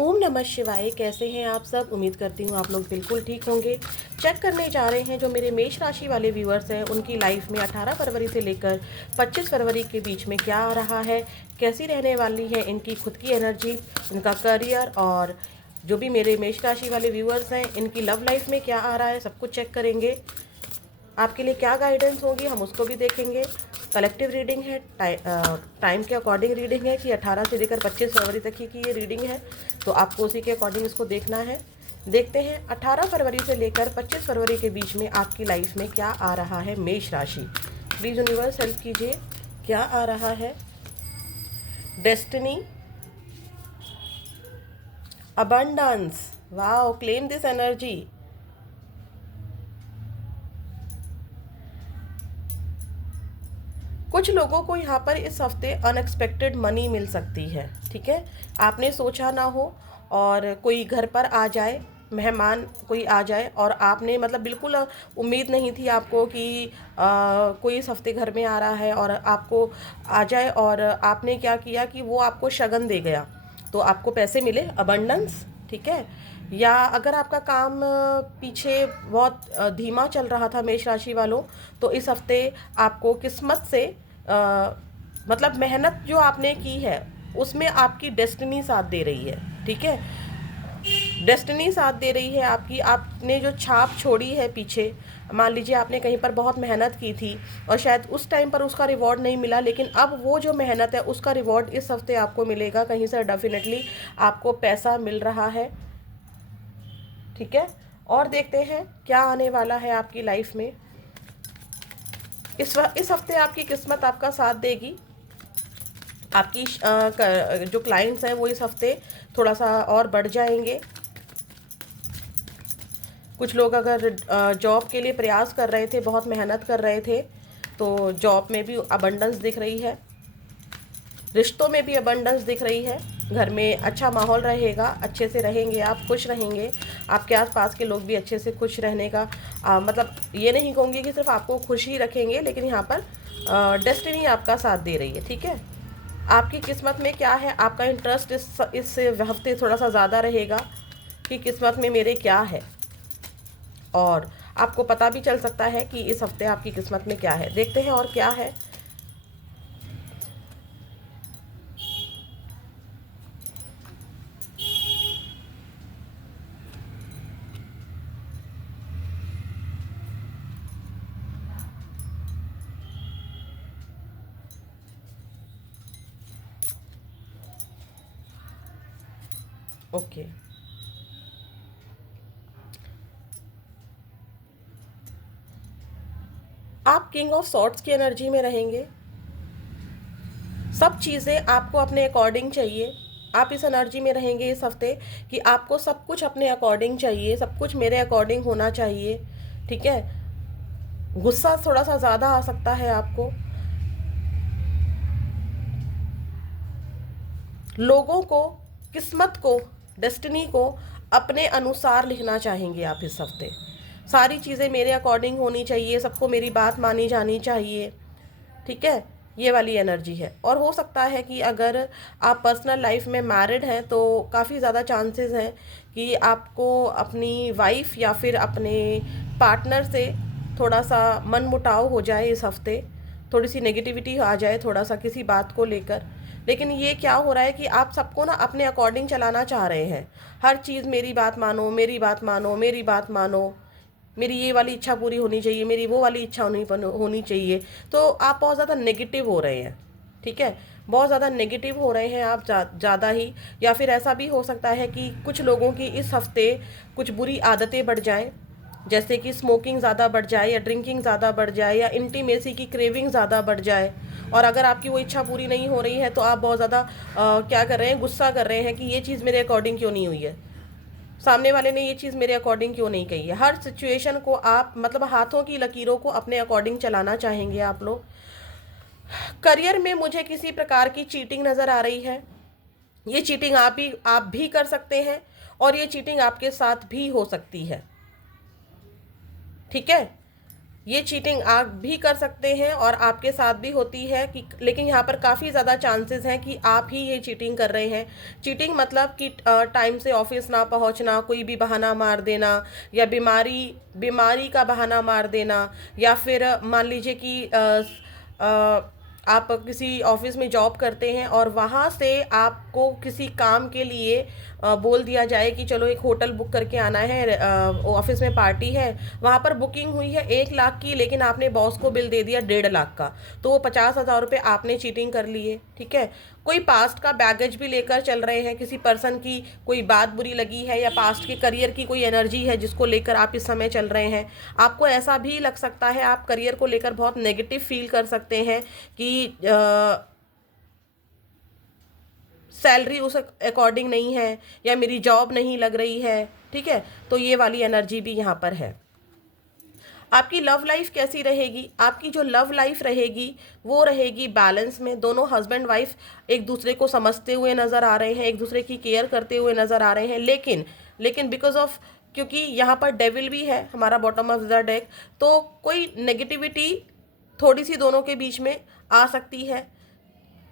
ओम नमः शिवाय। कैसे हैं आप सब? उम्मीद करती हूँ आप लोग बिल्कुल ठीक होंगे। चेक करने जा रहे हैं जो मेरे मेष राशि वाले व्यूअर्स हैं उनकी लाइफ में 18 फरवरी से लेकर 25 फरवरी के बीच में क्या आ रहा है, कैसी रहने वाली है इनकी खुद की एनर्जी, इनका करियर, और जो भी मेरे मेष राशि वाले व्यूअर्स हैं इनकी लव लाइफ में क्या आ रहा है, सब कुछ चेक करेंगे। आपके लिए क्या गाइडेंस होगी हम उसको भी देखेंगे। कलेक्टिव रीडिंग है, टाइम के अकॉर्डिंग रीडिंग है कि 18 से लेकर 25 फरवरी तक की ये रीडिंग है, तो आपको उसी के अकॉर्डिंग इसको देखना है। देखते हैं 18 फरवरी से लेकर 25 फरवरी के बीच में आपकी लाइफ में क्या आ रहा है मेष राशि। प्लीज़ यूनिवर्स हेल्प कीजिए, क्या आ रहा है। Destiny, abundance, wow, claim this energy. कुछ लोगों को यहाँ पर इस हफ्ते अनएक्सपेक्टेड मनी मिल सकती है। ठीक है, आपने सोचा ना हो और कोई घर पर आ जाए, मेहमान कोई आ जाए और आपने मतलब बिल्कुल उम्मीद नहीं थी आपको कि कोई इस हफ्ते घर में आ रहा है और आपको आ जाए, और आपने क्या किया कि वो आपको शगन दे गया, तो आपको पैसे मिले, अबंडेंस। ठीक है, या अगर आपका काम पीछे बहुत धीमा चल रहा था मेष राशि वालों, तो इस हफ्ते आपको किस्मत से मतलब मेहनत जो आपने की है उसमें आपकी डेस्टिनी साथ दे रही है। ठीक है, डेस्टिनी साथ दे रही है आपकी। आपने जो छाप छोड़ी है पीछे, मान लीजिए आपने कहीं पर बहुत मेहनत की थी और शायद उस टाइम पर उसका रिवॉर्ड नहीं मिला, लेकिन अब वो जो मेहनत है उसका रिवॉर्ड इस हफ्ते आपको मिलेगा कहीं से, डेफिनेटली आपको पैसा मिल रहा है। ठीक है, और देखते हैं क्या आने वाला है आपकी लाइफ में। इस हफ्ते आपकी किस्मत आपका साथ देगी। आपकी जो क्लाइंट्स हैं वो इस हफ्ते थोड़ा सा और बढ़ जाएंगे। कुछ लोग अगर जॉब के लिए प्रयास कर रहे थे, बहुत मेहनत कर रहे थे, तो जॉब में भी अबंडेंस दिख रही है, रिश्तों में भी अबंडेंस दिख रही है। घर में अच्छा माहौल रहेगा, अच्छे से रहेंगे, आप खुश रहेंगे। आपके आसपास के लोग भी अच्छे से खुश रहने का मतलब ये नहीं कहूँगी कि सिर्फ आपको खुश ही रखेंगे, लेकिन यहाँ पर डेस्टिनी आपका साथ दे रही है। ठीक है, आपकी किस्मत में क्या है, आपका इंटरेस्ट इस हफ्ते थोड़ा सा ज़्यादा रहेगा कि किस्मत में मेरे क्या है, और आपको पता भी चल सकता है कि इस हफ्ते आपकी किस्मत में क्या है। देखते हैं और क्या है। ओके, आप किंग ऑफ सॉर्ट्स की एनर्जी में रहेंगे। सब चीज़ें आपको अपने अकॉर्डिंग चाहिए। आप इस एनर्जी में रहेंगे इस हफ्ते कि आपको सब कुछ अपने अकॉर्डिंग चाहिए, सब कुछ मेरे अकॉर्डिंग होना चाहिए। ठीक है, गुस्सा थोड़ा सा ज़्यादा आ सकता है आपको। लोगों को, किस्मत को, डेस्टिनी को अपने अनुसार लिखना चाहेंगे आप इस हफ्ते। सारी चीज़ें मेरे अकॉर्डिंग होनी चाहिए, सबको मेरी बात मानी जानी चाहिए। ठीक है, ये वाली एनर्जी है। और हो सकता है कि अगर आप पर्सनल लाइफ में मैरिड हैं तो काफ़ी ज़्यादा चांसेस हैं कि आपको अपनी वाइफ या फिर अपने पार्टनर से थोड़ा सा मन मुटाव हो जाए इस हफ्ते, थोड़ी सी नेगेटिविटी आ जाए थोड़ा सा किसी बात को लेकर। लेकिन ये क्या हो रहा है कि आप सबको ना अपने अकॉर्डिंग चलाना चाह रहे हैं। हर चीज़ मेरी बात मानो, मेरी बात मानो, मेरी बात मानो, मेरी ये वाली इच्छा पूरी होनी चाहिए, मेरी वो वाली इच्छा होनी चाहिए। तो आप बहुत ज़्यादा नेगेटिव हो रहे हैं। ठीक है, बहुत ज़्यादा नेगेटिव हो रहे हैं आप, ज़्यादा ही। या फिर ऐसा भी हो सकता है कि कुछ लोगों की इस हफ्ते कुछ बुरी आदतें बढ़ जाएं, जैसे कि स्मोकिंग ज़्यादा बढ़ जाए, या ड्रिंकिंग ज़्यादा बढ़ जाए, या इंटीमेसी की क्रेविंग ज़्यादा बढ़ जाए। और अगर आपकी वो इच्छा पूरी नहीं हो रही है तो आप बहुत ज़्यादा क्या कर रहे हैं, गुस्सा कर रहे हैं कि ये चीज़ मेरे अकॉर्डिंग क्यों नहीं हुई है, सामने वाले ने ये चीज़ मेरे अकॉर्डिंग क्यों नहीं कही है। हर सिचुएशन को आप मतलब हाथों की लकीरों को अपने अकॉर्डिंग चलाना चाहेंगे आप लोग। करियर में मुझे किसी प्रकार की चीटिंग नज़र आ रही है। ये चीटिंग आप भी कर सकते हैं और ये चीटिंग आपके साथ भी हो सकती है। ठीक है, ये चीटिंग आप भी कर सकते हैं और आपके साथ भी होती है कि, लेकिन यहाँ पर काफ़ी ज़्यादा चांसेस हैं कि आप ही ये चीटिंग कर रहे हैं। चीटिंग मतलब कि टाइम से ऑफिस ना पहुँचना, कोई भी बहाना मार देना, या बीमारी बीमारी का बहाना मार देना, या फिर मान लीजिए कि आप किसी ऑफिस में जॉब करते हैं और वहाँ से आपको किसी काम के लिए बोल दिया जाए कि चलो एक होटल बुक करके आना है, ऑफिस में पार्टी है, वहाँ पर बुकिंग हुई है 1 लाख की, लेकिन आपने बॉस को बिल दे दिया 1.5 लाख का, तो वो 50,000 रुपये आपने चीटिंग कर लिए। ठीक है। कोई पास्ट का बैगेज भी लेकर चल रहे हैं, किसी पर्सन की कोई बात बुरी लगी है, या पास्ट के करियर की कोई एनर्जी है जिसको लेकर आप इस समय चल रहे हैं। आपको ऐसा भी लग सकता है, आप करियर को लेकर बहुत नेगेटिव फील कर सकते हैं कि सैलरी उस अकॉर्डिंग नहीं है, या मेरी जॉब नहीं लग रही है। ठीक है। तो ये वाली एनर्जी भी यहाँ पर है। आपकी लव लाइफ कैसी रहेगी? आपकी जो लव लाइफ रहेगी वो रहेगी बैलेंस में। दोनों हस्बैंड वाइफ एक दूसरे को समझते हुए नज़र आ रहे हैं, एक दूसरे की केयर करते हुए नज़र आ रहे हैं, लेकिन बिकॉज ऑफ, क्योंकि यहाँ पर डेविल भी है हमारा बॉटम ऑफ द डेक, तो कोई नेगेटिविटी थोड़ी सी दोनों के बीच में आ सकती है।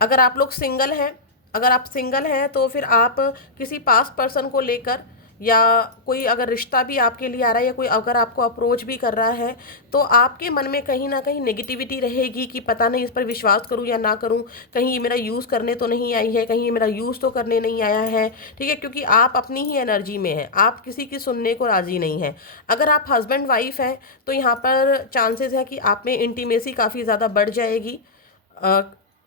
अगर आप लोग सिंगल हैं, अगर आप सिंगल हैं तो फिर आप किसी पास्ट पर्सन को लेकर, या कोई अगर रिश्ता भी आपके लिए आ रहा है, या कोई अगर आपको अप्रोच भी कर रहा है, तो आपके मन में कहीं ना कहीं नेगेटिविटी रहेगी कि पता नहीं इस पर विश्वास करूं या ना करूं, कहीं ये मेरा यूज़ करने तो नहीं आई है, कहीं ये मेरा यूज़ तो करने नहीं आया है। ठीक है। क्योंकि आप अपनी ही एनर्जी में हैं, आप किसी की सुनने को राज़ी नहीं हैं। अगर आप हस्बैंड वाइफ हैं तो यहाँ पर चांसेस है कि आप में इंटीमेसी काफ़ी ज़्यादा बढ़ जाएगी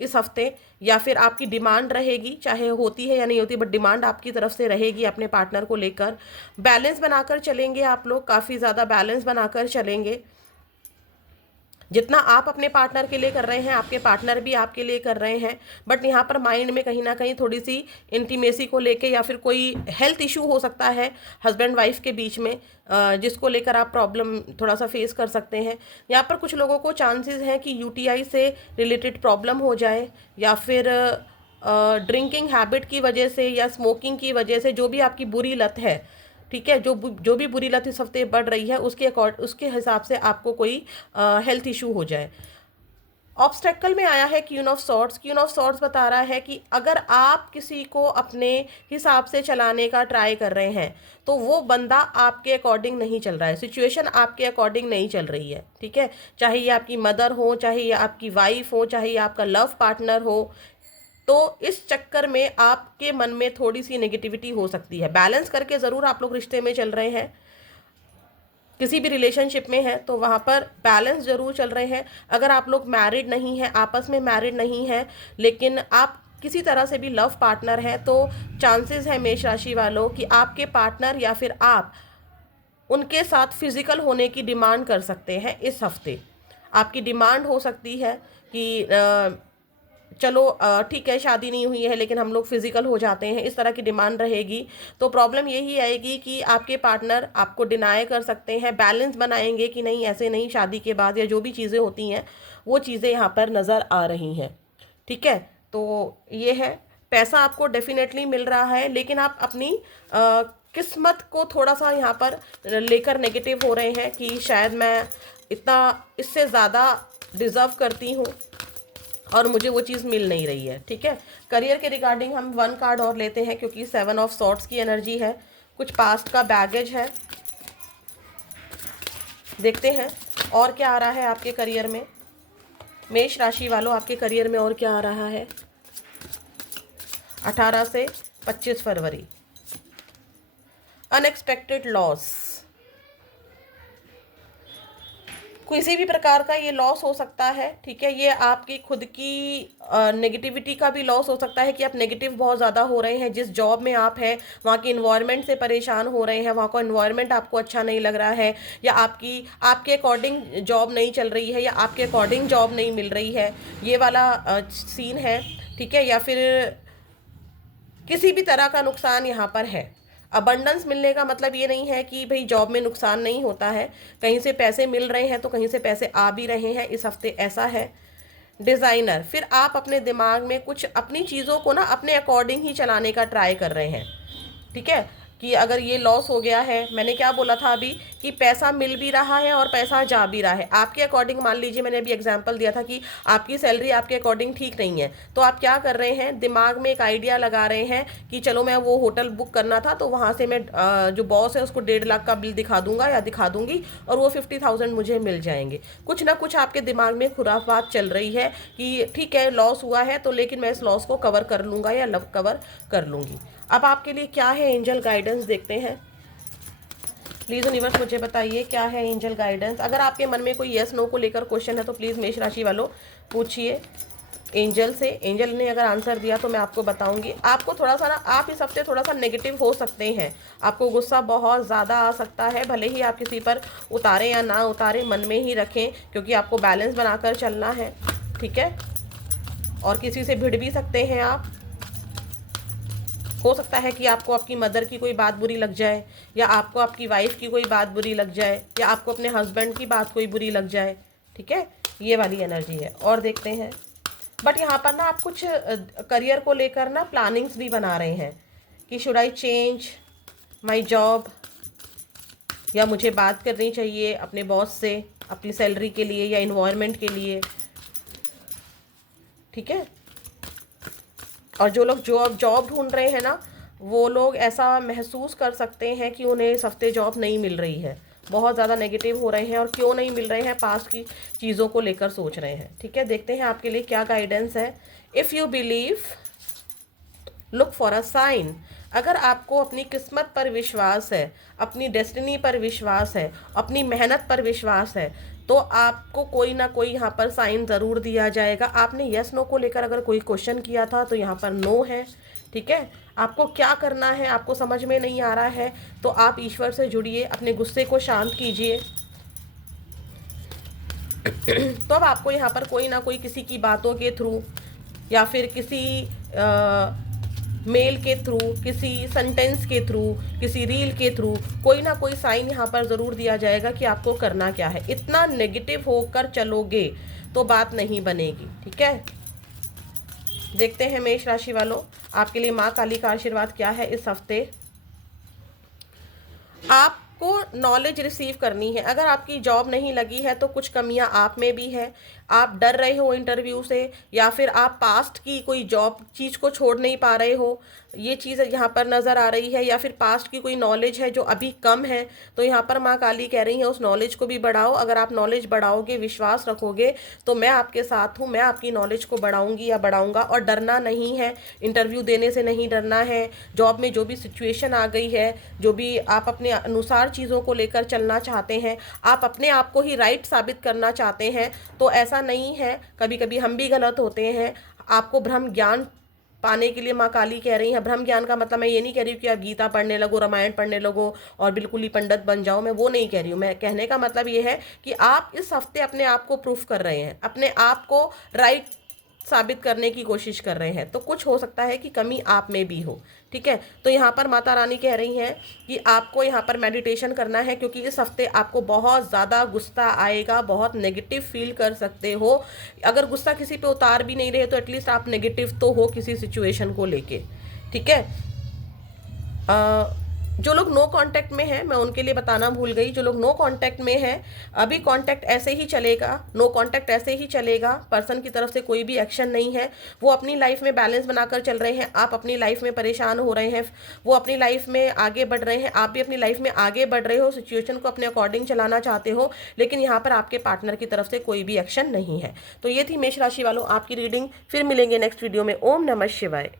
इस हफ्ते, या फिर आपकी डिमांड रहेगी, चाहे होती है या नहीं होती, बट डिमांड आपकी तरफ से रहेगी अपने पार्टनर को लेकर। बैलेंस बनाकर चलेंगे आप लोग, काफ़ी ज़्यादा बैलेंस बनाकर चलेंगे। जितना आप अपने पार्टनर के लिए कर रहे हैं, आपके पार्टनर भी आपके लिए कर रहे हैं, बट यहाँ पर माइंड में कहीं ना कहीं थोड़ी सी इंटीमेसी को लेके, या फिर कोई हेल्थ इशू हो सकता है हस्बैंड वाइफ के बीच में, जिसको लेकर आप प्रॉब्लम थोड़ा सा फेस कर सकते हैं। यहाँ पर कुछ लोगों को चांसेस हैं कि यूटीआई से रिलेटेड प्रॉब्लम हो जाए, या फिर ड्रिंकिंग हैबिट की वजह से, या स्मोकिंग की वजह से, जो भी आपकी बुरी लत है। ठीक है। जो भी बुरी लत इस हफ्ते बढ़ रही है, उसके हिसाब से आपको कोई हेल्थ इशू हो जाए। ऑब्स्टेकल में आया है queen of swords. Queen of swords बता रहा है कि अगर आप किसी को अपने हिसाब से चलाने का ट्राई कर रहे हैं, तो वो बंदा आपके अकॉर्डिंग नहीं चल रहा है, सिचुएशन आपके अकॉर्डिंग नहीं चल रही है। ठीक है। चाहे ये आपकी मदर हो, चाहे ये आपकी वाइफ हो, चाहे ये आपका लव पार्टनर हो, तो इस चक्कर में आपके मन में थोड़ी सी नेगेटिविटी हो सकती है। बैलेंस करके ज़रूर आप लोग रिश्ते में चल रहे हैं, किसी भी रिलेशनशिप में है तो वहाँ पर बैलेंस ज़रूर चल रहे हैं। अगर आप लोग मैरिड नहीं हैं, आपस में मैरिड नहीं हैं, लेकिन आप किसी तरह से भी लव पार्टनर हैं, तो चांसेस है मेष राशि वालों कि आपके पार्टनर या फिर आप उनके साथ फिजिकल होने की डिमांड कर सकते हैं इस हफ्ते। आपकी डिमांड हो सकती है कि चलो ठीक है, शादी नहीं हुई है लेकिन हम लोग फिजिकल हो जाते हैं, इस तरह की डिमांड रहेगी। तो प्रॉब्लम यही आएगी कि आपके पार्टनर आपको डिनाई कर सकते हैं, बैलेंस बनाएंगे कि नहीं ऐसे नहीं, शादी के बाद, या जो भी चीज़ें होती हैं वो चीज़ें यहाँ पर नज़र आ रही हैं। ठीक है। तो ये है, पैसा आपको डेफिनेटली मिल रहा है, लेकिन आप अपनी किस्मत को थोड़ा सा यहाँ पर लेकर नेगेटिव हो रहे हैं कि शायद मैं इतना इससे ज़्यादा डिज़र्व करती हूँ और मुझे वो चीज़ मिल नहीं रही है। ठीक है। करियर के रिगार्डिंग हम 1 कार्ड और लेते हैं, क्योंकि 7 ऑफ सॉर्ड्स की एनर्जी है, कुछ पास्ट का बैगेज है। देखते हैं और क्या आ रहा है आपके करियर में। मेष राशि वालों, आपके करियर में और क्या आ रहा है 18 से 25 फरवरी। अनएक्सपेक्टेड लॉस, किसी भी प्रकार का ये लॉस हो सकता है। ठीक है। ये आपकी खुद की नेगेटिविटी का भी लॉस हो सकता है कि आप नेगेटिव बहुत ज़्यादा हो रहे हैं, जिस जॉब में आप हैं वहाँ के इन्वायरमेंट से परेशान हो रहे हैं, वहाँ का इन्वायरमेंट आपको अच्छा नहीं लग रहा है, या आपके अकॉर्डिंग जॉब नहीं चल रही है, या आपके अकॉर्डिंग जॉब नहीं मिल रही है, ये वाला सीन है। ठीक है। या फिर किसी भी तरह का नुकसान यहाँ पर है। अबंडेंस मिलने का मतलब ये नहीं है कि भाई जॉब में नुकसान नहीं होता है, कहीं से पैसे मिल रहे हैं तो कहीं से पैसे आ भी रहे हैं इस हफ्ते, ऐसा है। डिज़ाइनर, फिर आप अपने दिमाग में कुछ अपनी चीज़ों को ना अपने अकॉर्डिंग ही चलाने का ट्राई कर रहे हैं। ठीक है। कि अगर ये लॉस हो गया है, मैंने क्या बोला था अभी कि पैसा मिल भी रहा है और पैसा जा भी रहा है आपके अकॉर्डिंग। मान लीजिए मैंने अभी एग्जांपल दिया था कि आपकी सैलरी आपके अकॉर्डिंग ठीक नहीं है, तो आप क्या कर रहे हैं, दिमाग में एक आइडिया लगा रहे हैं कि चलो मैं वो होटल बुक करना था तो वहाँ से मैं जो बॉस है उसको 1.5 लाख का बिल दिखा दूंगा या दिखा दूंगी और वो 50,000 मुझे मिल जाएंगे। कुछ ना कुछ आपके दिमाग में खुराफात चल रही है कि ठीक है लॉस हुआ है तो लेकिन मैं इस लॉस को कवर कर लूँगा या कवर कर लूँगी। अब आपके लिए क्या है एंजल गाइडेंस, देखते हैं। प्लीज़ यूनिवर्स मुझे बताइए क्या है एंजल गाइडेंस। अगर आपके मन में कोई यस नो को लेकर क्वेश्चन है तो प्लीज़ मेष राशि वालों पूछिए एंजल से। एंजल ने अगर आंसर दिया तो मैं आपको बताऊंगी। आपको थोड़ा सा ना, आप इस हफ्ते थोड़ा सा नेगेटिव हो सकते हैं, आपको गुस्सा बहुत ज़्यादा आ सकता है, भले ही आप किसी पर उतारें या ना उतारें मन में ही रखें क्योंकि आपको बैलेंस बनाकर चलना है, ठीक है। और किसी से भिड़ भी सकते हैं आप, हो सकता है कि आपको आपकी मदर की कोई बात बुरी लग जाए या आपको आपकी वाइफ की कोई बात बुरी लग जाए या आपको अपने हस्बैंड की बात कोई बुरी लग जाए, ठीक है, ये वाली एनर्जी है। और देखते हैं, बट यहाँ पर ना आप कुछ करियर को लेकर ना प्लानिंग्स भी बना रहे हैं कि should I change my job, या मुझे बात करनी चाहिए अपने बॉस से अपनी सैलरी के लिए या इन्वायरमेंट के लिए, ठीक है। और जो लोग जॉब ढूंढ रहे हैं ना, वो लोग ऐसा महसूस कर सकते हैं कि उन्हें इस हफ्ते जॉब नहीं मिल रही है, बहुत ज़्यादा नेगेटिव हो रहे हैं और क्यों नहीं मिल रहे हैं, पास्ट की चीज़ों को लेकर सोच रहे हैं, ठीक है। देखते हैं आपके लिए क्या गाइडेंस है। If you believe look for a sign. अगर आपको अपनी किस्मत पर विश्वास है, अपनी डेस्टिनी पर विश्वास है, अपनी मेहनत पर विश्वास है, तो आपको कोई ना कोई यहाँ पर साइन ज़रूर दिया जाएगा। आपने यस नो को लेकर अगर कोई क्वेश्चन किया था तो यहाँ पर नो है, ठीक है। आपको क्या करना है आपको समझ में नहीं आ रहा है तो आप ईश्वर से जुड़िए, अपने गुस्से को शांत कीजिए। तो अब आपको यहाँ पर कोई ना कोई किसी की बातों के थ्रू या फिर किसी मेल के थ्रू, किसी सेंटेंस के थ्रू, किसी रील के थ्रू कोई ना कोई साइन यहाँ पर ज़रूर दिया जाएगा कि आपको करना क्या है। इतना नेगेटिव होकर चलोगे तो बात नहीं बनेगी, ठीक है। देखते हैं मेष राशि वालों आपके लिए माँ काली का आशीर्वाद क्या है इस हफ्ते। आपको नॉलेज रिसीव करनी है। अगर आपकी जॉब नहीं लगी है तो कुछ कमियां आप में भी है, आप डर रहे हो इंटरव्यू से या फिर आप पास्ट की कोई जॉब चीज़ को छोड़ नहीं पा रहे हो, ये चीज़ यहाँ पर नज़र आ रही है। या फिर पास्ट की कोई नॉलेज है जो अभी कम है, तो यहाँ पर माँ काली कह रही है उस नॉलेज को भी बढ़ाओ। अगर आप नॉलेज बढ़ाओगे, विश्वास रखोगे तो मैं आपके साथ हूँ, मैं आपकी नॉलेज को बढ़ाऊंगी या बढ़ाऊंगा। और डरना नहीं है, इंटरव्यू देने से नहीं डरना है। जॉब में जो भी सिचुएशन आ गई है, जो भी आप अपने अनुसार चीज़ों को लेकर चलना चाहते हैं, आप अपने आप को ही राइट साबित करना चाहते हैं, तो ऐसा नहीं है, कभी कभी हम भी गलत होते हैं। आपको ब्रह्म ज्ञान पाने के लिए माँ काली कह रही है। ब्रह्म ज्ञान का मतलब मैं ये नहीं कह रही हूँ कि आप गीता पढ़ने लगो, रामायण पढ़ने लगो और बिल्कुल ही पंडित बन जाओ, मैं वो नहीं कह रही हूँ। मैं कहने का मतलब ये है कि आप इस हफ्ते अपने आप को प्रूफ कर रहे हैं, अपने आप को राइट साबित करने की कोशिश कर रहे हैं, तो कुछ हो सकता है कि कमी आप में भी हो, ठीक है। तो यहाँ पर माता रानी कह रही हैं कि आपको यहाँ पर मेडिटेशन करना है क्योंकि इस हफ्ते आपको बहुत ज़्यादा गुस्सा आएगा, बहुत नेगेटिव फील कर सकते हो। अगर गुस्सा किसी पे उतार भी नहीं रहे तो एटलीस्ट आप नेगेटिव तो हो किसी सिचुएशन को लेके, ठीक है। जो लोग नो कांटेक्ट में हैं, मैं उनके लिए बताना भूल गई, जो लोग नो कांटेक्ट में हैं अभी कांटेक्ट ऐसे ही चलेगा, नो कांटेक्ट ऐसे ही चलेगा, पर्सन की तरफ से कोई भी एक्शन नहीं है। वो अपनी लाइफ में बैलेंस बनाकर चल रहे हैं, आप अपनी लाइफ में परेशान हो रहे हैं, वो अपनी लाइफ में आगे बढ़ रहे हैं, आप भी अपनी लाइफ में आगे बढ़ रहे हो, सिचुएशन को अपने अकॉर्डिंग चलाना चाहते हो, लेकिन यहाँ पर आपके पार्टनर की तरफ से कोई भी एक्शन नहीं है। तो ये थी मेष राशि वालों आपकी रीडिंग। फिर मिलेंगे नेक्स्ट वीडियो में। ओम नमः शिवाय।